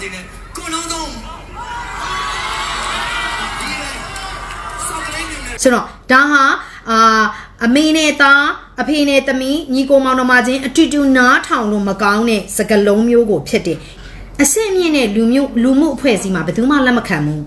စေနဲ့ကိုလုံးသုံးဒီလေစောက်ကလေးနေနဲ့ဆိုတော့ဒါဟာအာအမေနဲ့သားအဖေနဲ့သမီးညီကိုမောင်နှမချင်းအတူတူနားထောင်လို့မကောင်းတဲ့စကားလုံးမျိုးကိုဖြစ်တယ်အဆင့်မြင့်တဲ့လူမျိုးလူမှုအဖွဲ့အစည်းမှာဘယ်သူမှလက်မခံဘူး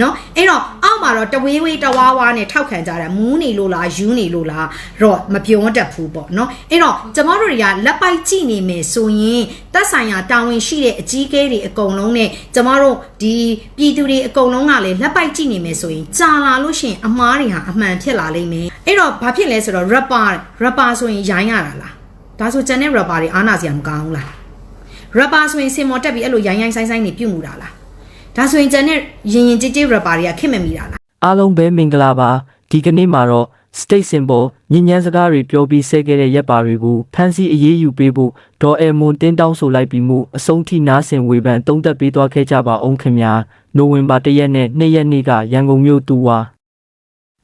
နော်အဲ့တော့အောက်မှာတော့တဝေးဝေးတဝါဝါနဲ့ထောက်ခံကြတာမူးနေလို့လားယူးနေလို့လားတော့မပြောတတ်ဘူးပေါ့နော်အဲ့တော့ကျမတို့တွေကလက်ပိုက်ကြည့်နေမယ်ဆိုရင်သက်ဆိုင်ရာတာဝန်ရှိတဲ့အကြီးအကဲတွေအကုန်လုံးနဲ့ကျမတို့ဒီပြည်သူတွေအကုန်လုံးကလည်းလက်ပိုက်ကြည့်နေမယ်ဆိုရင်ကြာလာလို့ရှိရင်အမားတွေဟာအမှန်ဖြစ်လာလိမ့်မယ်အဲ့တော့ဘာဖြစ်လဲဆိုတော့ rapper rapper ဆိုရင်ရိုင်းရတာလားဒါဆိုကျန်တဲ့ rapper တွေအားနာစရာမကောင်းဘူးလား rapper ဆိုရင်စင်မော်တက်ပြီးအဲ့လိုရိုင်းရိုင်းဆိုင်ဆိုင်နေပြုတ်မှုတာလား ဒါဆိုရင်ကျန်တဲ့ရင်ရင်ကြည်ကြည် rapper တွေကခင်မမိတာလားအားလုံးပဲမင်္ဂလာပါဒီကနေ့မှာတော့ state symbol ညဉ့်ညမ်းစကားတွေပြောပြီးဆဲခဲ့တဲ့ရက်ပါတွေကိုဖန်စီအရေးယူပေးဖို့ဒေါ်အယ်မွန်တင်းတောင်းဆိုလိုက်ပြီးမှုအဆုံးထိနားဆင်ဝေဖန်တုံးသက်ပေးသွားခဲ့ကြပါအောင်ခင်ဗျာနိုဝင်ဘာ၁ရက်နဲ့၂ရက်နေ့ကရန်ကုန်မြို့တူဝါ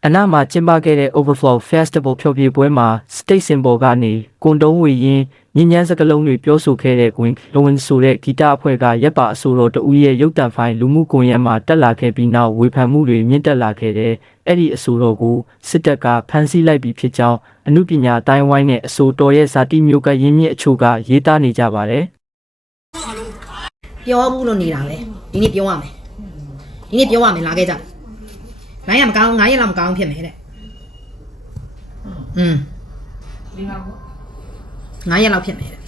အနားမှာကျင်းပခဲ့တဲ့ Overflow Festival ဖျော်ဖြေပွဲမှာ State Symbol ကနေကွန်တုံးဝေရင်ညဉ့်ညမ်းစကားလုံးတွေပြောဆိုခဲ့တဲ့ကွင်လဝင်ဆိုတဲ့ဂီတအဖွဲ့ကရက်ပါအဆိုတော်တဦးရဲ့ရုပ်တံဖိုင်လူမှုကွန်ရက်မှာတက်လာခဲ့ပြီးနောက်ဝေဖန်မှုတွေမြင့်တက်လာခဲ့တဲ့အဲ့ဒီအဆိုတော်ကိုစစ်တပ်ကဖမ်းဆီးလိုက်ပြီးဖြစ်ကြောင်းအမှုပညာအတိုင်းဝိုင်းနဲ့အဆိုတော်ရဲ့ဇာတိမျိုးကရင်းမြစ်အချို့ကရေးသားနေကြပါတယ်ပြောဘူးလို့နေတာပဲဒီနေ့ပြောရမယ်ဒီနေ့ပြောရမယ်လာခဲ့ကြ နိုင်ရမကောင်း9ရက်လောက်မကောင်းဖြစ်မယ်တဲ့อืม9ရက်လောက်ဖြစ်မယ်တဲ့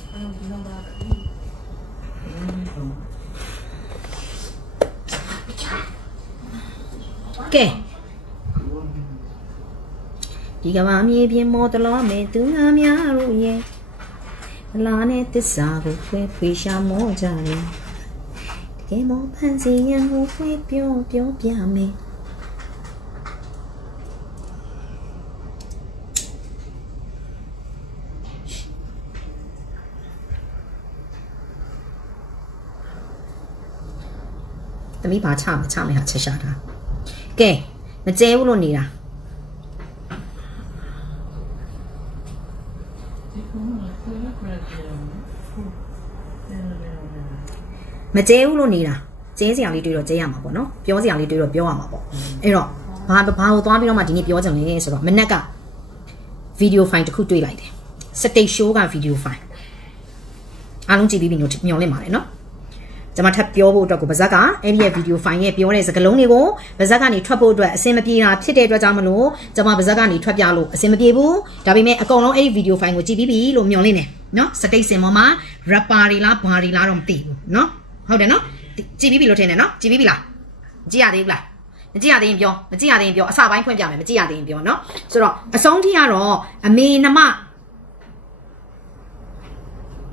ကဲဒီကဘာမြေပြင်မော်တလောမယ်သူငါများတို့ရဲ့အလားနဲ့တစ္ဆာကိုဖွေးဖွေးရှာမောကြတယ်တကယ်မောဖန်စီရန်ကိုဖွေးပြောပြောပြမယ် သမီးဘာချမချမယ်ဟာချက်ရှာတာကဲမကျဲဘူးလို့နေတာမကျဲဘူးလို့နေတာကျဲစရာလေးတွေ့တော့ကျဲရမှာပေါ့နော်ပြောစရာလေးတွေ့တော့ပြောရမှာပေါ့အဲ့တော့ဘာဘာကိုသွားပြီးတော့မှဒီနေ့ပြောကြလဲဆိုတော့မနက်ကဗီဒီယိုဖိုင်တစ်ခုတွေ့လိုက်တယ်စတိတ်ရှိုးကဗီဒီယိုဖိုင်အားလုံးကြည့်ပြီးပြီလို့မျှော်လင့်ပါတယ်နော် ကျွန်မထပ်ပြောဖို့အတွက်ကိုဗဇက်ကအဲ့ဒီရဲ့ဗီဒီယိုဖိုင်ရဲ့ပြောတဲ့စကားလုံးတွေကိုဗဇက်ကနေထွက်ဖို့အတွက်အဆင်မပြေတာဖြစ်တဲ့အတွက်ကြောင့်မလို့ကျွန်မဗဇက်ကနေထွက်ပြလို့အဆင်မပြေဘူးဒါပေမဲ့အကုန်လုံးအဲ့ဒီဗီဒီယိုဖိုင်ကိုကြည့်ပြီးပြီလို့မျှော်လင့်တယ်နော်စတိတ်စင်ပေါ်မှာ rapper တွေလားဘာတွေလားတော့မသိဘူးနော်ဟုတ်တယ်နော်ကြည့်ပြီးပြီလို့ထင်တယ်နော်ကြည့်ပြီးပြီလားကြည့်ရသေးဘူးလားမကြည့်ရသေးရင်ပြောမကြည့်ရသေးရင်ပြောအစပိုင်းဖွင့်ပြမယ်မကြည့်ရသေးရင်ပြောနော်ဆိုတော့အဆုံးထိကတော့အမေနှမ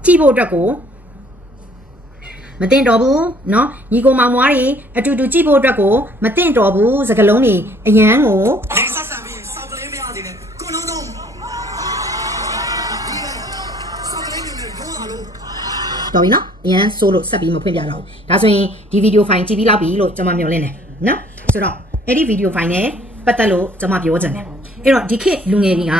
ကြည့်ဖို့အတွက်ကို မတင်တော်ဘူးเนาะညီကိုမောင်မွားတွေအတူတူကြည့်ဖို့အတွက်ကိုမတင်တော်ဘူးစကလုံးတွေအရန်ကို ဒီဆက်ဆံပြီးစောက်ကလေးမရစေနဲ့ကိုလုံးသုံးဒီလေစောက်ကလေးနေနဲ့ရောဟာလို့ တော်ပြီနော်အရန်ဆိုးလို့ဆက်ပြီးမဖွင့်ပြတော့ဘူးဒါဆိုရင်ဒီဗီဒီယိုဖိုင်ကြည့်ပြီးလောက်ပြီလို့ကျွန်မမျှော်လင့်တယ်နော်ဆိုတော့အဲ့ဒီဗီဒီယိုဖိုင်နဲ့ပတ်သက်လို့ကျွန်မပြောချင်တယ်အဲ့တော့ဒီခေတ်လူငယ်တွေက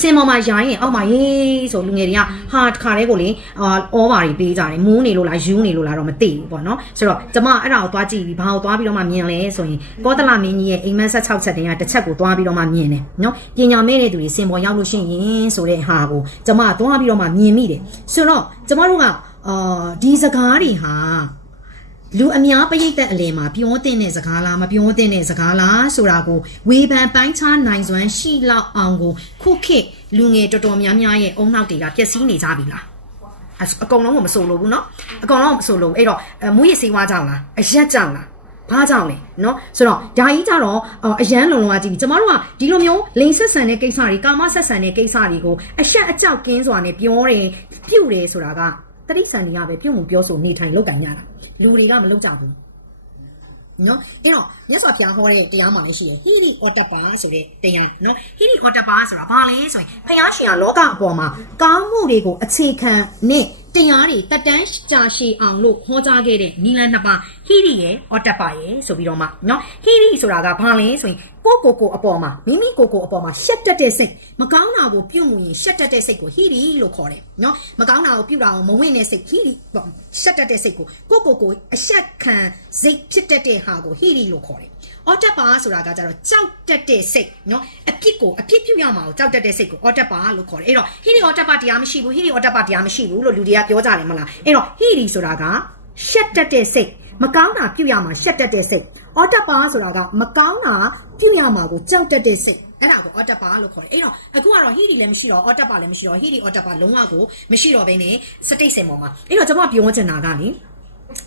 စင်ပေါ်မှာရိုင်းရင်အောက်မှာဟေးဆိုလူငယ်တွေကဟာတခါတည်းကိုလေအာအောပါတွေပေးကြတယ်မူးနေလို့လားယူနေလို့လားတော့မသိဘူးပေါ့နော်ဆိုတော့ကျွန်မအဲ့ဒါကိုသွားကြည့်ပြီးဘာကိုသွားပြီးတော့မှမြင်လဲဆိုရင်ကောသလမင်းကြီးရဲ့အိမ်မက်16ချက်တင်ကတစ်ချက်ကိုသွားပြီးတော့မှမြင်တယ်နော်ပညာမဲ့တဲ့သူတွေစင်ပေါ်ရောက်လို့ရှိရင်ဆိုတဲ့ဟာကိုကျွန်မသွားပြီးတော့မှမြင်မိတယ်ဆိုတော့ကျွန်မတို့ကအာဒီစကားတွေဟာ လူအများပရိသတ်အလယ်မှာပြောတဲ့တဲ့စကားလားမပြောတဲ့တဲ့စကားလားဆိုတာကိုဝေဖန်ပိုင်းခြားနိုင်စွမ်းရှိလောက်အောင်ကိုခုခေတ်လူငယ်တော်တော်များများရဲ့အုံနောက်တွေကပျက်စီးနေကြပြီလားအအကုန်လုံးကိုမဆိုလို့ဘူးเนาะအကုန်လုံးကိုမဆိုလို့ဘူးအဲ့တော့အမူရစေးဝါးကြောင်လားအရက်ကြောင်လားဘာကြောင့်လဲเนาะဆိုတော့ဓာကြီးကြတော့အော်အရန်လုံလုံကကြည့်ပြီကျမတို့ကဒီလိုမျိုးလိန်ဆက်ဆန်တဲ့ကိစ္စတွေကာမဆက်ဆန်တဲ့ကိစ္စတွေကိုအရှက်အကြောက်ကင်းစွာနဲ့ပြောတယ်ပြုတ်တယ်ဆိုတာက တတိဆန်တွေကပဲပြုတ်မှုပြောဆိုနေထိုင်လောက်ကန်ကြတာ လူတွေကမလောက်ကြဘူးနော်အဲ့တော့မြတ်စွာဘုရားဟောတဲ့တရားမှာလည်းရှိတယ်ဟိရိဩတ္တပါဆိုတဲ့တရားနော်ဟိရိဩတ္တပါဆိုတာဘာလဲဆိုရင်ဘုရားရှင်ကလောကအပေါ်မှာကောင်းမှုတွေကိုအခြေခံနဲ့ တရားတွေတက်တန်းကြာရှည်အောင်လို့ဟောကြားခဲ့တဲ့နီလန်နှစ်ပါးဟီရီရဲ့အော်တပ်ပါရဲ့ဆိုပြီးတော့မှနော်ဟီရီဆိုတာကဘာလဲဆိုရင်ကိုကိုကိုအပေါ်မှာမိမိကိုကိုအပေါ်မှာရှက်တက်တဲ့စိတ်မကောင်းတာကိုပြုတ်မှုရင်ရှက်တက်တဲ့စိတ်ကိုဟီရီလို့ခေါ်တယ်နော်မကောင်းတာကိုပြုတ်တာကိုမဝင်တဲ့စိတ်ဟီရီရှက်တက်တဲ့စိတ်ကိုကိုကိုကိုအရှက်ခံစိတ်ဖြစ်တတ်တဲ့ဟာကိုဟီရီလို့ခေါ်တယ် အော်တက်ပါဆိုတာကကြတော့ကြောက်တက်တဲ့စိတ်เนาะအဖြစ်ကိုအဖြစ်ပြုတ်ရမှာကိုကြောက်တက်တဲ့စိတ်ကိုအော်တက်ပါလို့ခေါ်တယ်အဲ့တော့ဟီရီအော်တက်ပါတရားမရှိဘူးဟီရီအော်တက်ပါတရားမရှိဘူးလို့လူတွေကပြောကြတယ်မလားအဲ့တော့ဟီရီဆိုတာကရှက်တက်တဲ့စိတ်မကောင်းတာပြုတ်ရမှာရှက်တက်တဲ့စိတ်အော်တက်ပါဆိုတာကမကောင်းတာပြုတ်ရမှာကိုကြောက်တက်တဲ့စိတ်အဲ့ဒါကိုအော်တက်ပါလို့ခေါ်တယ်အဲ့တော့အခုကတော့ဟီရီလည်းမရှိတော့အော်တက်ပါလည်းမရှိတော့ဟီရီအော်တက်ပါလုံးဝကိုမရှိတော့ဘဲနဲ့စတိတ်စင်ပေါ်မှာအဲ့တော့ကျွန်မပြောချင်တာကလေ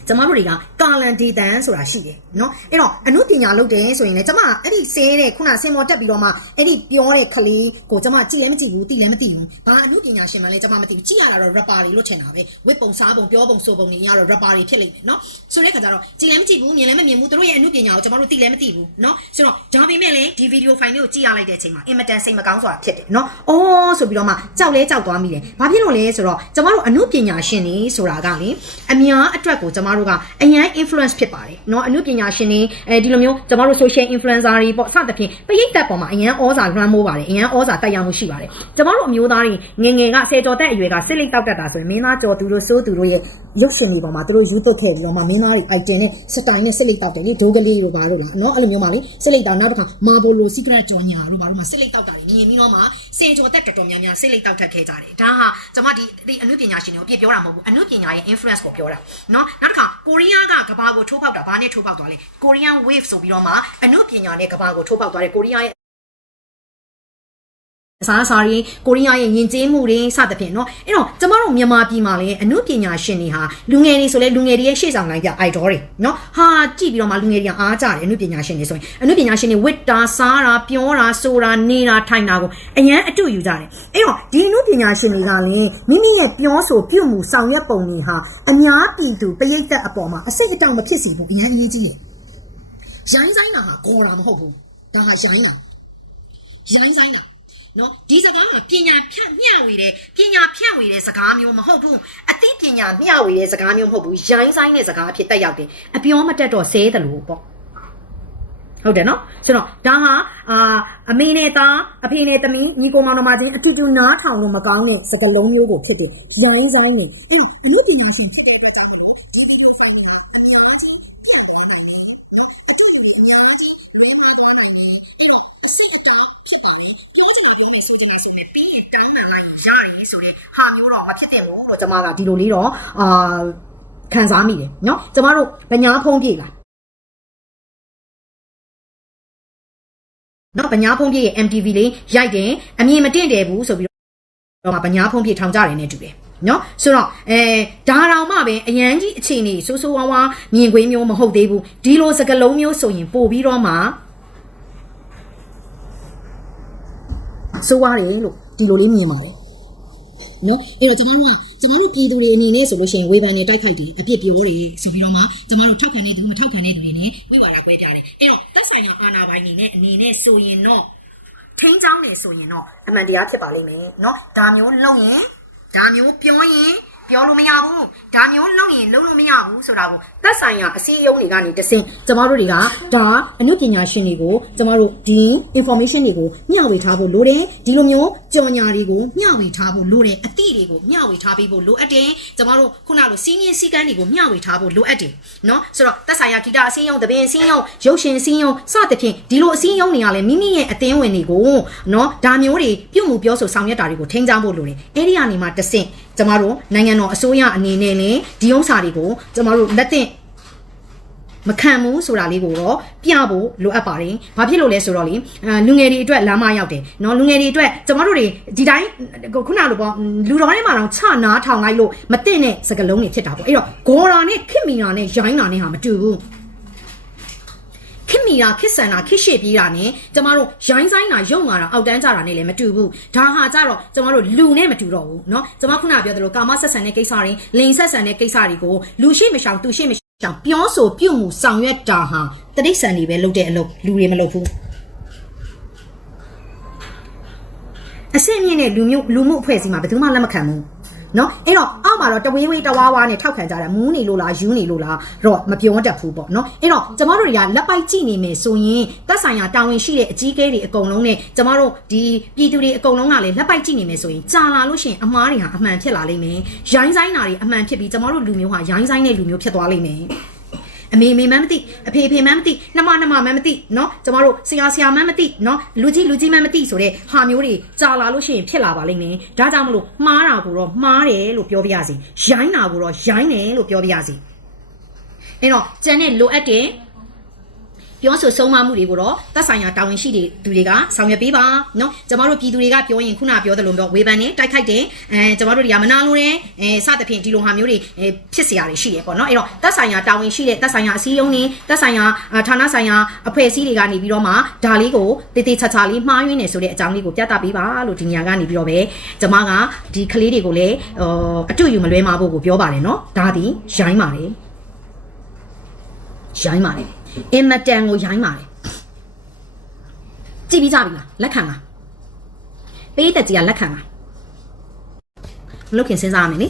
ကျမတို့တွေကကာလန်ဒေတန်ဆိုတာရှိတယ်နော်အဲ့တော့အမှုပညာလုပ်တယ်ဆိုရင်လည်းကျမအဲ့ဒီဆဲတဲ့ခုနဆင်မော်တက်ပြီးတော့မှအဲ့ဒီပြောတဲ့ကလေးကိုကျမကြည့်လည်းမကြည့်ဘူးသိလည်းမသိဘူးဘာအမှုပညာရှင်မှလည်းကျမမသိဘူးကြည့်ရတာတော့ rapper တွေလို့ထင်တာပဲဝစ်ပုံစားပုံပြောပုံဆိုပုံတွေရတော့ rapper တွေဖြစ်လိမ့်မယ်နော်ဆိုတဲ့အခါကျတော့ကြည့်လည်းမကြည့်ဘူးမြင်လည်းမမြင်ဘူးတို့ရဲ့အမှုပညာကိုကျမတို့သိလည်းမသိဘူးနော်ဆိုတော့ဒါပေမဲ့လည်းဒီ video file မျိုးကိုကြည့်ရလိုက်တဲ့အချိန်မှာ immaterial စိတ်မကောင်းဆိုတာဖြစ်တယ်နော်အော်ဆိုပြီးတော့မှကြောက်လဲကြောက်သွားမိတယ်ဘာဖြစ်လို့လဲဆိုတော့ကျမတို့အမှုပညာရှင်တွေဆိုတာကလေအများအတွက်ကိုကျမတို့ကအရန် influence ဖြစ်ပါတယ်เนาะအနုပညာရှင်တွေအဲဒီလိုမျိုးကျမတို့ social influencer တွေပေါ့စသဖြင့်ပရိသတ်ပေါ်မှာအရန်ဩဇာလွှမ်းမိုးပါတယ်အရန်ဩဇာတက်ရောက်မှုရှိပါတယ်ကျမတို့အမျိုးသားတွေငယ်ငယ်ကဆယ်ကျော်သက်အရွယ်ကစစ်လိတ်တောက်တတ်တာဆိုရင်မင်းသားကျော်သူတို့စိုးသူတို့ရဲ့ရုပ်ရှင်တွေပေါ်မှာသူတို့ယူသွတ်ခဲ့ပြီးတော့မှမင်းသားတွေ item နဲ့စတိုင်နဲ့စစ်လိတ်တောက်တယ်လေဒိုးကလေးတို့ဘာတို့လားเนาะအဲ့လိုမျိုးပါလေစစ်လိတ်တောက်နောက်တစ်ခါမာဘိုလို secret ကြော်ညာတို့ဘာတို့မှစစ်လိတ်တောက်တာတွေမြင်ပြီးတော့မှဆယ်ကျော်သက်တော်တော်များများစစ်လိတ်တောက်ထက်ခဲ့ကြတယ်ဒါဟာကျမဒီဒီအနုပညာရှင်တွေကိုအပြစ်ပြောတာမဟုတ်ဘူးအနုပညာရဲ့ influence ကိုပြောတာเนาะ နောက်တစ်ခါကိုရီးယားကကဘာကိုထိုးပေါက်တာဘာနဲ့ထိုးပေါက်သွားလဲ Korean wave ဆိုပြီးတော့မှအနုပညာနဲ့ကဘာကိုထိုးပေါက်သွားတယ်ကိုရီးယားရဲ့ အစားအစာတွေကိုရီးယားရဲ့ယဉ်ကျေးမှုတွေစသဖြင့်เนาะအဲ့တော့ကျမတို့မြန်မာပြည်မှာလည်းအနုပညာရှင်တွေဟာလူငယ်တွေဆိုလဲလူငယ်တွေရဲ့ရှေ့ဆောင်လိုက်ပြ idol တွေเนาะဟာကြည့်ပြီးတော့မှလူငယ်တွေကအားကြတယ်အနုပညာရှင်တွေဆိုရင်အနုပညာရှင်တွေဝစ်တာစားတာပြောတာဆိုတာနေတာထိုင်တာကိုအရန်အတူယူကြတယ်အဲ့တော့ဒီအနုပညာရှင်တွေကလည်းမိမိရဲ့ပြောဆိုပြုမှုဆောင်ရွက်ပုံတွေဟာအများပြည်သူပရိသတ်အပေါ်မှာအစိတ်အတောင်မဖြစ်စေဘူးအရန်အရေးကြီးတယ်ရိုင်းဆိုင်တာဟာကော်တာမဟုတ်ဘူးဒါဟာရိုင်းတာ ရိုင်းဆိုင်တာ နော်ဒီစကားကပညာဖြန့်မျှဝေတဲ့ပညာဖြန့်ဝေတဲ့စကားမျိုးမဟုတ်ဘူးအသိပညာမျှဝေတဲ့စကားမျိုးမဟုတ်ဘူးရိုင်းဆိုင်တဲ့စကားအဖြစ်တက်ရောက်တယ်အပြောမတက်တော့ဆဲတယ်လို့ပေါ့ဟုတ်တယ်နော်ဆိုတော့ဒါဟာအာအမေနဲ့သားအဖေနဲ့သမီးညီကိုမောင်နှမချင်းအတူတူနားထောင်လို့မကောင်းတဲ့စကားလုံးမျိုးကိုဖြစ်တယ်ရိုင်းဆိုင်နေအဲ့ဒီပညာရှင် မကဒီလိုလေးတော့အာခံစားမိတယ်เนาะကျမတို့ဗညာဖုံးပြေလာနော်ဗညာဖုံးပြေရဲ့ MTV လေးရိုက်တယ်အမြင်မတင့်တယ်ဘူးဆိုပြီးတော့မှဗညာဖုံးပြေထောင်ကြတယ်နဲ့တူတယ်နော်ဆိုတော့အဲဒါတောင်မှပဲအရန်ကြီးအခြေအနေဆိုးဆိုးဝါးဝါမြင်ကွင်းမျိုးမဟုတ်သေးဘူးဒီလိုစကလုံးမျိုးဆိုရင်ပို့ပြီးတော့မှဆိုးဝါးတယ်လို့ဒီလိုလေးမြင်ပါတယ် နော်အဲ့တော့ကျမတို့က ကျမတို့ပြည်သူတွေအနေနဲ့ဆိုလို့ရှိရင်ဝေဖန်နေတိုက်ခိုက်တယ်အပြစ်ပြောတယ်ဆိုပြီးတော့မှကျမတို့ထောက်ခံနေသူမထောက်ခံနေသူတွေနဲ့ဝိဝါဒကွဲပြားတယ်အဲ့တော့သက်ဆိုင်ရာအာဏာပိုင်တွေနဲ့အနေနဲ့ဆိုရင်တော့ထိန်းချောင်းနေဆိုရင်တော့အမှန်တရားဖြစ်ပါလိမ့်မယ်နော်ဒါမျိုးလုပ်ရင်ဒါမျိုးပြောရင် ပြောလို့မရဘူးဒါမျိုးလုပ်ရင်လုပ်လို့မရဘူးဆိုတာကိုသက်ဆိုင်ရာအစည်းအရုံးတွေကနေတဆင်ကျမတို့တွေကဒါအမှုပညာရှင်တွေကိုကျမတို့ဒီ information တွေကိုမျှဝေထားဖို့လိုတယ်ဒီလိုမျိုးကြော်ညာတွေကိုမျှဝေထားဖို့လိုတယ်အသည့်တွေကိုမျှဝေထားပေးဖို့လိုအပ်တယ်ကျမတို့ခုနလိုစီးမြင့်စည်းကမ်းတွေကိုမျှဝေထားဖို့လိုအပ်တယ်เนาะဆိုတော့သက်ဆိုင်ရာဂီတအစည်းအရုံးတပင်အစည်းအရုံးရုပ်ရှင်အစည်းအရုံးစသဖြင့်ဒီလိုအစည်းအရုံးတွေကလည်းမိမိရဲ့အသင်းဝင်တွေကိုเนาะဒါမျိုးတွေပြုမှုပြောဆိုဆောင်ရွက်တာတွေကိုထိန်းချောင်းဖို့လိုတယ်အဲ့ဒီကနေမှတဆင့် ကျမတို့နိုင်ငံတော်အစိုးရအနေနဲ့လည်းဒီဥစ္စာတွေကိုကျမတို့လက်သင့်မခံဘူးဆိုတာလေးကိုတော့ပြဖို့လိုအပ်ပါတယ်။ဘာဖြစ်လို့လဲဆိုတော့လေအဲလူငယ်တွေအတွက်လမ်းမရောက်တယ်။နော်လူငယ်တွေအတွက်ကျမတို့တွေဒီတိုင်းခုနလိုပေါ့လူတော်ထဲမှာတော့ချနာထောင်လိုက်လို့မသိတဲ့စကလုံးတွေဖြစ်တာပေါ့။အဲ့တော့ဂေါ်ရာနဲ့ခစ်မီနာနဲ့ရိုင်းနာနဲ့ဟာမတူဘူး။ ခစ်မီနာခစ်ဆန်နာခစ်ရှေ့ပြေးတာနဲ့ကျမတို့ရိုင်းဆိုင်တာရုံမာတာအောက်တန်းကြတာနဲ့လည်းမတူဘူးဒါဟာကြတော့ကျမတို့လူနဲ့မတူတော့ဘူးเนาะကျမခုနပြောသလိုကာမဆက်ဆန်တဲ့ကိစ္စတွေလိန်ဆက်ဆန်တဲ့ကိစ္စတွေကိုလူရှိမရှောင်သူရှိမရှောင်ပြောဆိုပြုမှုဆောင်ရွက်တာဟာတတိษံတွေပဲလုပ်တဲ့အလုပ်လူတွေမလုပ်ဘူးအဆင့်မြင့်တဲ့လူမျိုးလူမှုအဖွဲ့အစည်းမှာဘယ်သူမှလက်မခံဘူး နော်အဲ့တော့အောက်မှာတော့တဝေးဝေးတဝါဝါနဲ့ထောက်ခံကြတာမူးနေလို့လားယူနေလို့လားတော့မပြောတတ်ဘူးပေါ့နော်အဲ့တော့ကျမတို့တွေကလက်ပိုက်ကြည့်နေမယ်ဆိုရင်သက်ဆိုင်ရာတာဝန်ရှိတဲ့အကြီးအကဲတွေအကုန်လုံးနဲ့ကျမတို့ဒီပြည်သူတွေအကုန်လုံးကလည်းလက်ပိုက်ကြည့်နေမယ်ဆိုရင်ကြာလာလို့ရှိရင်အမားတွေဟာအမှန်ဖြစ်လာလိမ့်မယ်ရိုင်းဆိုင်တာတွေအမှန်ဖြစ်ပြီးကျမတို့လူမျိုးဟာရိုင်းဆိုင်တဲ့လူမျိုးဖြစ်သွားလိမ့်မယ် အမေမေမမသိအဖေဖေမမသိနှမနှမမမသိနော်ကျမတို့ဆရာဆရာမမသိနော်လူကြီးလူကြီးမမသိဆိုတဲ့ဟာမျိုးတွေကြာလာလို့ရှိရင်ဖြစ်လာပါလိမ့်မယ်ဒါကြောင့်မလို့မှားတာကိုတော့မှားတယ်လို့ပြောပြရစီရိုင်းတာကိုတော့ရိုင်းတယ်လို့ပြောပြရစီအဲ့တော့ကျန်တဲ့လိုအပ်တဲ့ ပြောဆိုဆုံးမမှုတွေကိုတော့သက်ဆိုင်ရာတာဝန်ရှိတဲ့သူတွေကဆောင်ရွက်ပေးပါเนาะကျမတို့ပြည်သူတွေကပြောရင်ခုနပြောသလိုမျိုးဝေဖန်နေတိုက်ခိုက်တယ်အဲကျမတို့တွေကမနာလိုတယ်အဲစသဖြင့်ဒီလိုဟာမျိုးတွေအဲဖြစ်เสียရတွေရှိတယ်ပေါ့เนาะအဲ့တော့သက်ဆိုင်ရာတာဝန်ရှိတဲ့သက်ဆိုင်ရာအစည်းအရုံးတွေသက်ဆိုင်ရာအာဌာနဆိုင်ရာအဖွဲ့အစည်းတွေကနေပြီးတော့မှဒါလေးကိုတေးသေးချာချာလေးမှားယွင်းနေဆိုတဲ့အကြောင်းလေးကိုပြသပေးပါလို့ဒီနေရာကနေပြီးတော့ပဲကျမကဒီကလေးတွေကိုလည်းဟိုအတူယူမလွဲမှာဖို့ကိုပြောပါတယ်เนาะဒါဒီရိုင်းပါတယ်ရိုင်းပါတယ် အင်မတန်ကိုရိုင်းပါတယ်ကြည့်ပြီးကြပြီလားလက်ခံလားပေးတက်ကြီးကလက်ခံလားမလုတ်ခင်စဉ်းစားရမယ်လေ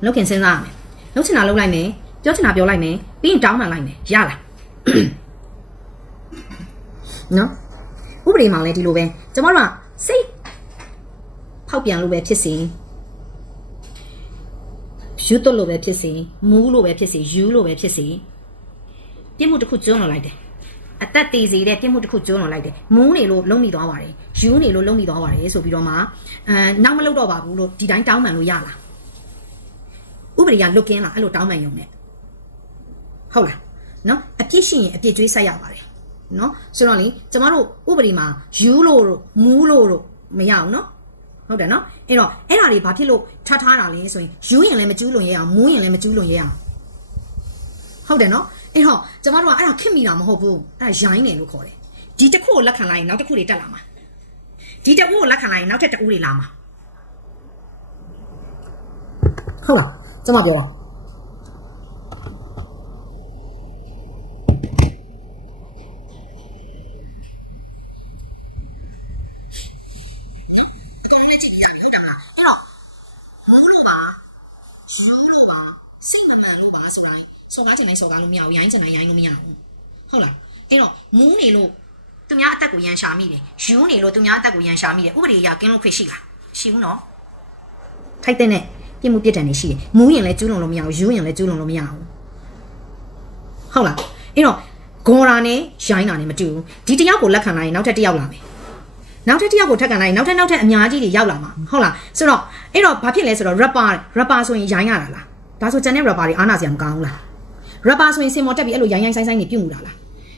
မလုတ်ခင်စဉ်းစားရမယ်လုတ်ချင်တာလုတ်လိုက်မယ်ပြောချင်တာပြောလိုက်မယ်ပြီးရင်တောင်းပန်လိုက်မယ်ရလားနော်ဥပဒေမှာလည်းဒီလိုပဲကျမတို့ကစိတ်ဖောက်ပြန်လို့ပဲဖြစ်စေယူတော့လို့ပဲဖြစ်စေမူးလို့ပဲဖြစ်စေယူလို့ပဲဖြစ်စေ ပြစ်မှုတစ်ခုကျွန်းလွန်လိုက်တယ်အသက်သေးစေတဲ့ပြစ်မှုတစ်ခုကျွန်းလွန်လိုက်တယ်မူးနေလို့လုံးမိသွားပါတယ်ယူနေလို့လုံးမိသွားပါတယ်ဆိုပြီးတော့မှအဲနောက်မလုပ်တော့ပါဘူးလို့ဒီတိုင်းတောင်းပန်လို့ရလားဥပဒေကလွတ်ကင်းလားအဲ့လိုတောင်းပန်ရုံနဲ့ဟုတ်လားနော်အပြစ်ရှိရင်အပြစ်ကြွေးဆက်ရပါတယ်နော်ဆိုတော့လေကျမတို့ဥပဒေမှာယူလို့တို့မူးလို့တို့မရအောင်နော်ဟုတ်တယ်နော်အဲ့တော့အဲ့ဒါတွေဘာဖြစ်လို့ထားထားတာလဲဆိုရင်ယူရင်လည်းမကျူးလွန်ရဲအောင်မူးရင်လည်းမကျူးလွန်ရဲအောင်ဟုတ်တယ်နော် အဲ့တော့ကျမတို့ကအဲ့ဒါခင်မိတာမဟုတ်ဘူးအဲ့ဒါရိုင်းတယ်လို့ခေါ်တယ်ဒီတစ်ခုကိုလက်ခံလိုက်ရင်နောက်တစ်ခုတွေတက်လာမှာဒီတစ်ခုကိုလက်ခံလိုက်ရင်နောက်ထပ်တစ်ခုတွေလာမှာဟုတ်လားကျမပြောတာအကုန်လုံးကြည့်ကြည့်ရပြီဟုတ်တယ်မလားအဲ့တော့မူးလို့ပါယူလို့ပါစိတ်မမှန်လို့ပါဆိုတိုင်း စော်ကားချင်တိုင်းစော်ကားလို့မရဘူးရိုင်းချင်တိုင်းရိုင်းလို့မရဘူးဟုတ်လားအဲ့တော့မူးနေလို့သူများအသက်ကိုရန်ရှာမိတယ်ယူနေလို့သူများအသက်ကိုရန်ရှာမိတယ်ဥပဒေအရကင်းလို့ခွင့်ရှိလားရှိဘူးနော်ထိုက်တဲ့နဲ့ပြစ်မှုပြစ်ဒဏ်တွေရှိတယ်မူးရင်လည်းကျူးလွန်လို့မရဘူးယူရင်လည်းကျူးလွန်လို့မရဘူးဟုတ်လားအဲ့တော့ဂေါ်ရာနဲ့ရိုင်းတာနဲ့မတူဘူးဒီတစ်ယောက်ကိုလက်ခံလိုက်ရင်နောက်ထပ်တစ်ယောက်လာမယ်နောက်ထပ်တစ်ယောက်ကိုထပ်ကန်လိုက်ရင်နောက်ထပ်နောက်ထပ်အများကြီးတွေရောက်လာမှာဟုတ်လားဆိုတော့အဲ့တော့ဘာဖြစ်လဲဆိုတော့ rapper rapper ဆိုရင်ရိုင်းရတာလားဒါဆိုကျန်တဲ့ rapper တွေအားနာစရာမကောင်းဘူးလား rapper ဆိုရင်စင်မော်တက်ပြီးအဲ့လိုရိုင်းရိုင်းဆိုင်ဆိုင်နေပြုတ်မှုတာလား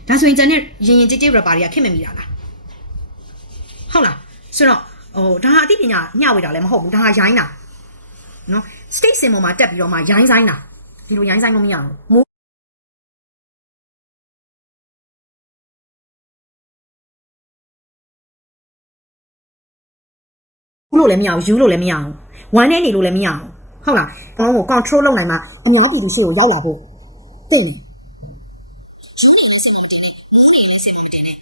ဒါဆိုရင်ကျန်တဲ့ရင်ရင်ကြည်ကြည် rapper တွေကခင်မမိတာလားဟုတ်လားဆိုတော့ဟိုဒါဟာအသိပညာမျှဝေတာလည်းမဟုတ်ဘူးဒါဟာရိုင်းတာနော် state စင်မော်မှာတက်ပြီးတော့မှရိုင်းဆိုင်တာဒီလိုရိုင်းဆိုင်လို့မရဘူးမိုးဘူးလို့လည်းမရဘူးယူလို့လည်းမရဘူးဝမ်းနေနေလို့လည်းမရဘူးဟုတ်လားကောင်းကို control လုပ်နိုင်မှအများပြည်သူရှိကိုရောက်လာဖို့ တင့်တယ်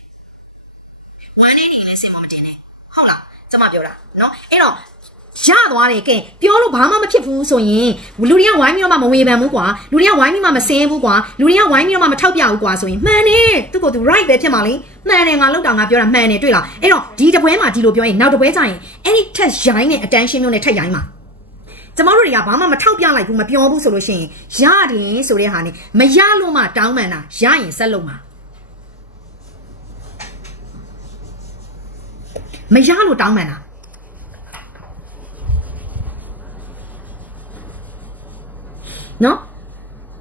ဝမ်းနေနေလည်းစင်မမတင်နဲ့ဟုတ်လားကျမပြောတာနော်အဲ့တော့ရသွားတယ်ကဲပြောလို့ဘာမှမဖြစ်ဘူးဆိုရင်လူတွေကဝိုင်းပြီးတော့မှမဝေဖန်ဘူးကွာလူတွေကဝိုင်းပြီးမှမစင်းဘူးကွာလူတွေကဝိုင်းပြီးတော့မှမထောက်ပြဘူးကွာဆိုရင်မှန်တယ်သူကသူ right ပဲဖြစ်မှာလေမှန်တယ်ငါလောက်တာငါပြောတာမှန်တယ်တွေ့လားအဲ့တော့ဒီတပွဲမှာဒီလိုပြောရင်နောက်တပွဲကျရင်အဲ့ဒီထက်ရိုင်းတဲ့ attention မျိုးနဲ့ထက်ရိုင်းမှာ ကျမတို့တွေကဘာမှမထောက်ပြလိုက်ဘူးမပြောဘူးဆိုလို့ရှိရင်ရတယ်ဆိုတဲ့ဟာနဲ့မရလို့မှတောင်းပန်တာရရင်ဆက်လုပ်မှာမရလို့တောင်းပန်တာနော်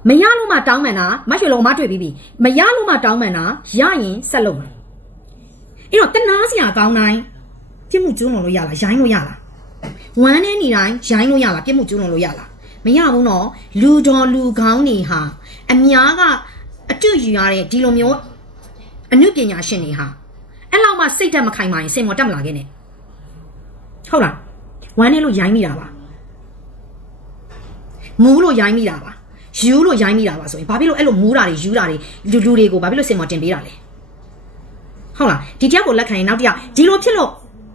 မရလို့မှတောင်းပန်တာမရွှေလုံးမတွေ့ပြီးပြီမရလို့မှတောင်းပန်တာရရင်ဆက်လုပ်မှာအဲ့တော့တနာစရာကောင်းတိုင်းပြစ်မှုကျူးလွန်လို့ရလားရိုင်းလို့ရလား ဝမ်းနေနေတိုင်းရိုင်းလို့ရလားပြစ်မှုကျူးလွန်လို့ရလားမရဘူးနော်လူတော်လူကောင်းနေဟာအများကအတူယူရတဲ့ဒီလိုမျိုးအနုပညာရှင်တွေဟာအဲ့လောက်မှစိတ်တက်မခိုင်ပါရင်စင်မော်တက်မလာခဲ့နဲ့ဟုတ်လားဝမ်းနေလို့ရိုင်းမိတာပါမူးလို့ရိုင်းမိတာပါယူလို့ရိုင်းမိတာပါဆိုရင်ဘာဖြစ်လို့အဲ့လိုမူးတာတွေယူတာတွေလူလူတွေကိုဘာဖြစ်လို့စင်မော်တင်ပေးတာလဲဟုတ်လားဒီတယောက်ကိုလက်ခံရင်နောက်တစ်ယောက်ဒီလိုဖြစ်လို့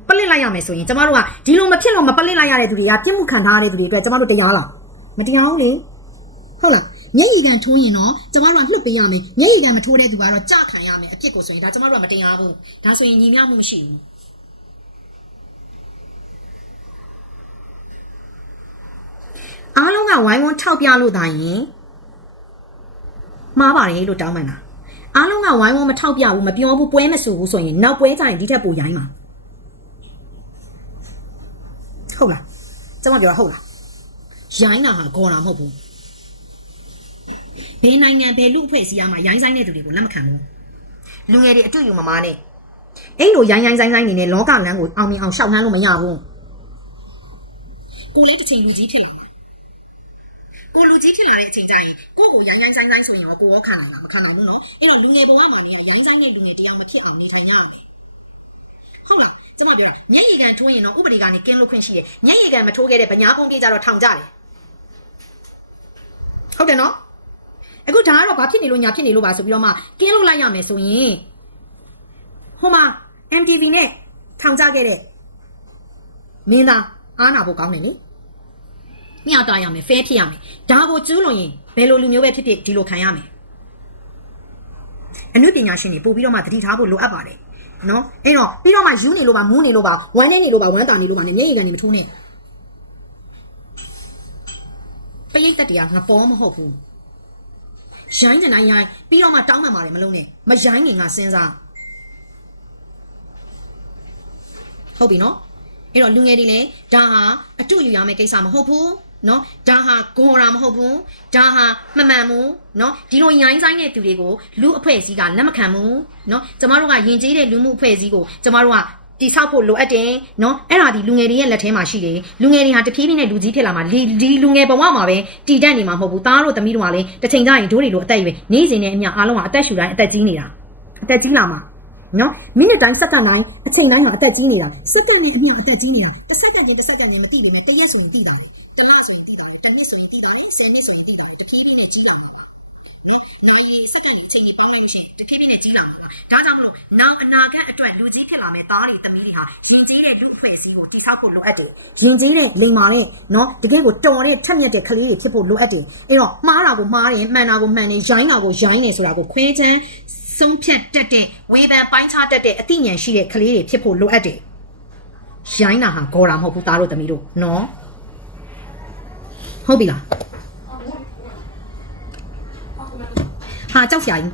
ပလစ်လိုက်ရမယ်ဆိုရင်ကျမတို့ကဒီလိုမဖြစ်လို့မပလစ်လိုက်ရတဲ့သူတွေကပြစ်မှုခံထားရတဲ့သူတွေအတွက်ကျမတို့တရားလားမတရားဘူးလေဟုတ်လားမျက်ရည်ကန်ထိုးရင်တော့ကျမတို့ကလွတ်ပေးရမယ်မျက်ရည်ကန်မထိုးတဲ့သူကတော့ကြခံရမယ်အပြစ်ကိုဆိုရင်ဒါကျမတို့ကမတရားဘူးဒါဆိုရင်ညီမျှမှုမရှိဘူးအားလုံးကဝိုင်းဝန်းထောက်ပြလို့သာရင်မှားပါတယ်လို့တောင်းပန်တာအားလုံးကဝိုင်းဝန်းမထောက်ပြဘူးမပြောဘူးပွဲမဆူဘူးဆိုရင်နောက်ပွဲကျရင်ဒီထက်ပိုရိုင်းမှာ ဟုတ်လားကျမပြောတာဟုတ်လားရိုင်းတာဟာဂေါ်တာမဟုတ်ဘူးဘယ်နိုင်ငံဘယ်လူအဖွဲ့အစည်းအားမှာရိုင်းဆိုင်တဲ့သူတွေကိုလက်မခံဘူးလူငယ်တွေအတူယူမမားနဲ့အဲ့လိုရိုင်းရိုင်းဆိုင်ဆိုင်နေနဲ့လောကလမ်းကိုအောင်မြင်အောင်ရှောက်နှမ်းလို့မရဘူးကိုလည်းတစ်ချိန်လူကြီးဖြစ်လာမှာကိုလူကြီးဖြစ်လာတဲ့အချိန်ကျရင်ကိုကိုရိုင်းရိုင်းဆိုင်ဆိုင်ဆိုရင်တော့ကိုရောခံနိုင်တာမခံနိုင်ဘူးနော်အဲ့တော့လူငယ်ဘဝမှာလည်းရိုင်းဆိုင်တဲ့လူငယ်တရားမဖြစ်အောင်နေထိုင်ရအောင်ဟုတ်လား ကျမပြောတာမျက်ရည်ကန်ထိုးရင်တော့ဥပဒေကနေကင်းလို့ခွင့်ရှိတယ်မျက်ရည်ကန်မထိုးခဲ့တဲ့ဗညာကုန်းပြေးကြတော့ထောင်ကြတယ်ဟုတ်တယ်နော်အခုဒါကတော့ဘာဖြစ်နေလို့ညာဖြစ်နေလို့ပါဆိုပြီးတော့မှကင်းလို့လိုက်ရမယ်ဆိုရင်ဟိုမှာ MTV နဲ့ထောင်ကြခဲ့တဲ့မင်းသားအားနာဖို့ကောင်းတယ်လေမျှတရမယ်ဖဲဖြစ်ရမယ်ဒါကိုကျူးလွန်ရင်ဘယ်လိုလူမျိုးပဲဖြစ်ဖြစ်ဒီလိုခံရမယ်အနုပညာရှင်တွေပို့ပြီးတော့မှသတိထားဖို့လိုအပ်ပါတယ် နော်အဲ့တော့ပြီးတော့မှယူနေလို့ပါမူးနေလို့ပါဝမ်းနေနေလို့ပါဝမ်းတာနေလို့ပါနဲ့မျက်ရည်ကန်နေမထိုးနဲ့ပရိတ်တက်တရားငပေါ်မဟုတ်ဘူးရိုင်းတဲ့နိုင်ရိုင်းပြီးတော့မှတောင်းပန်ပါတယ်မလုံးနဲ့မရိုင်းငင်ငါစဉ်းစားဟုတ်ပြီနော်အဲ့တော့လူငယ်တွေလည်းဒါဟာအတူယူရမယ့်ကိစ္စမဟုတ်ဘူး နော်ဒါဟာဂေါ်ရာမဟုတ်ဘူးဒါဟာမမှန်ဘူးနော်ဒီလိုရိုင်းဆိုင်တဲ့သူတွေကိုလူအဖွဲ့အစည်းကလက်မခံဘူးနော်ကျမတို့ကယဉ်ကျေးတဲ့လူမှုအဖွဲ့အစည်းကိုကျမတို့ကတိဆောက်ဖို့လိုအပ်တယ်နော်အဲ့ဒါဒီလူငယ်တွေရဲ့လက်ထဲမှာရှိတယ်လူငယ်တွေဟာတဖြည်းဖြည်းနဲ့လူကြီးဖြစ်လာမှာဒီဒီလူငယ်ဘဝမှာပဲတည်တတ်နေမှာမဟုတ်ဘူးသားတို့သမီးတို့ကလည်းတစ်ချိန်ကျရင်ဒိုးတွေလိုအသက်အရွယ်နေ့စဉ်နဲ့အမျှအားလုံးကအသက်ရှူတိုင်းအသက်ကြီးနေတာအသက်ကြီးလာမှာနော်မိနစ်တိုင်းစက္ကန့်တိုင်းအချိန်တိုင်းမှာအသက်ကြီးနေတာစက္ကန့်နဲ့အမျှအသက်ကြီးနေတာတစ်စက္ကန့်ချင်းတစ်စက္ကန့်ချင်းမသိဘူးနော်တရက်ဆိုရင်သိတာလေ တစ်လဆိုရင်သိတာတစ်နှစ်ဆိုရင်သိတာနော်ဆယ်နှစ်ဆိုရင်သိတာတဖြည်းဖြည်းနဲ့ကြီးလာမှာပါနော်နိုင်ရီစက္ကန့်နဲ့အချိန်တွေပေါင်းလို့ရှိရင်တဖြည်းဖြည်းနဲ့ကြီးလာမှာပါဒါကြောင့်မလို့နောက်အနာဂတ်အတွက်လူကြီးဖြစ်လာမယ့်သားတွေသမီးတွေဟာရင်ကျေးတဲ့လူအဖွဲ့အစည်းကိုတည်ဆောက်ဖို့လိုအပ်တယ်ရင်ကျေးတဲ့လိမ္မာတဲ့နော်တကယ်ကိုတော်တဲ့ထက်မြက်တဲ့ကလေးတွေဖြစ်ဖို့လိုအပ်တယ်အဲ့တော့မှားတာကိုမှားတယ်မှန်တာကိုမှန်တယ်ရိုင်းတာကိုရိုင်းတယ်ဆိုတာကိုခွဲချမ်းဆုံးဖြတ်တတ်တဲ့ဝေဖန်ပိုင်းခြားတတ်တဲ့အသိဉာဏ်ရှိတဲ့ကလေးတွေဖြစ်ဖို့လိုအပ်တယ်ရိုင်းတာဟာဂေါ်တာမဟုတ်ဘူးသားတို့သမီးတို့နော် ဟုတ်ပြီလားဟာကြောက်စရာကြီး